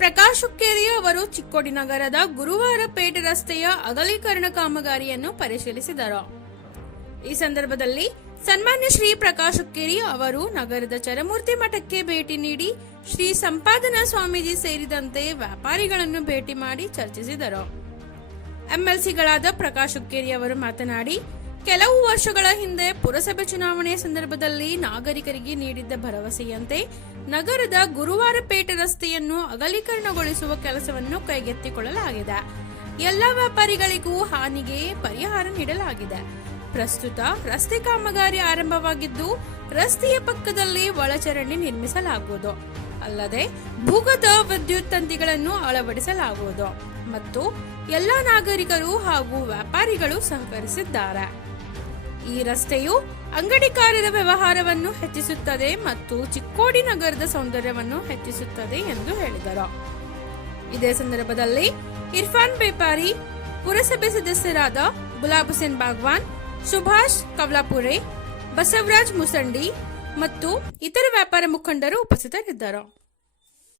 ಪ್ರಕಾಶ್ ಹುಕ್ಕೇರಿ ಅವರು ಚಿಕ್ಕೋಡಿ ನಗರದ ಗುರುವಾರಪೇಟೆ ರಸ್ತೆಯ ಅಗಲೀಕರಣ ಕಾಮಗಾರಿಯನ್ನು ಪರಿಶೀಲಿಸಿದರು. ಈ ಸಂದರ್ಭದಲ್ಲಿ ಸನ್ಮಾನ್ಯ ಶ್ರೀ ಪ್ರಕಾಶ್ ಹುಕ್ಕೇರಿ ಅವರು ನಗರದ ಚರಮೂರ್ತಿ ಮಠಕ್ಕೆ ಭೇಟಿ ನೀಡಿ ಶ್ರೀ ಸಂಪಾದನಾ ಸ್ವಾಮೀಜಿ ಸೇರಿದಂತೆ ವ್ಯಾಪಾರಿಗಳನ್ನು ಭೇಟಿ ಮಾಡಿ ಚರ್ಚಿಸಿದರು. ಎಂಎಲ್ಸಿಗಳಾದ ಪ್ರಕಾಶ್ ಹುಕ್ಕೇರಿ ಅವರು ಮಾತನಾಡಿ, ಕೆಲವು ವರ್ಷಗಳ ಹಿಂದೆ ಪುರಸಭೆ ಚುನಾವಣೆ ಸಂದರ್ಭದಲ್ಲಿ ನಾಗರಿಕರಿಗೆ ನೀಡಿದ್ದ ಭರವಸೆಯಂತೆ ನಗರದ ಗುರುವಾರಪೇಟೆ ರಸ್ತೆಯನ್ನು ಅಗಲೀಕರಣಗೊಳಿಸುವ ಕೆಲಸವನ್ನು ಕೈಗೆತ್ತಿಕೊಳ್ಳಲಾಗಿದೆ. ಎಲ್ಲ ವ್ಯಾಪಾರಿಗಳಿಗೂ ಹಾನಿಗೆ ಪರಿಹಾರ ನೀಡಲಾಗಿದೆ. ಪ್ರಸ್ತುತ ರಸ್ತೆ ಕಾಮಗಾರಿ ಆರಂಭವಾಗಿದ್ದು, ರಸ್ತೆಯ ಪಕ್ಕದಲ್ಲಿ ಒಳಚರಂಡಿ ನಿರ್ಮಿಸಲಾಗುವುದು. ಅಲ್ಲದೆ ಭೂಗತ ವಿದ್ಯುತ್ ತಂತಿಗಳನ್ನು ಅಳವಡಿಸಲಾಗುವುದು ಮತ್ತು ಎಲ್ಲ ನಾಗರಿಕರು ಹಾಗೂ ವ್ಯಾಪಾರಿಗಳು ಸಹಕರಿಸಿದ್ದಾರೆ. ಈ ರಸ್ತೆಯು ಅಂಗಡಿಕಾರರ ವ್ಯವಹಾರವನ್ನು ಹೆಚ್ಚಿಸುತ್ತದೆ ಮತ್ತು ಚಿಕ್ಕೋಡಿ ನಗರದ ಸೌಂದರ್ಯವನ್ನು ಹೆಚ್ಚಿಸುತ್ತದೆ ಎಂದು ಹೇಳಿದರು. ಇದೇ ಸಂದರ್ಭದಲ್ಲಿ ಇರ್ಫಾನ್ ಬೇಪಾರಿ, ಪುರಸಭೆ ಸದಸ್ಯರಾದ ಗುಲಾಬ್ ಹುಸೇನ್ ಬಾಗ್ವಾನ್, ಸುಭಾಷ್ ಕವಲಾಪುರೆ, ಬಸವರಾಜ್ ಮುಸಂಡಿ ಮತ್ತು ಇತರ ವ್ಯಾಪಾರ ಮುಖಂಡರು ಉಪಸ್ಥಿತರಿದ್ದರು.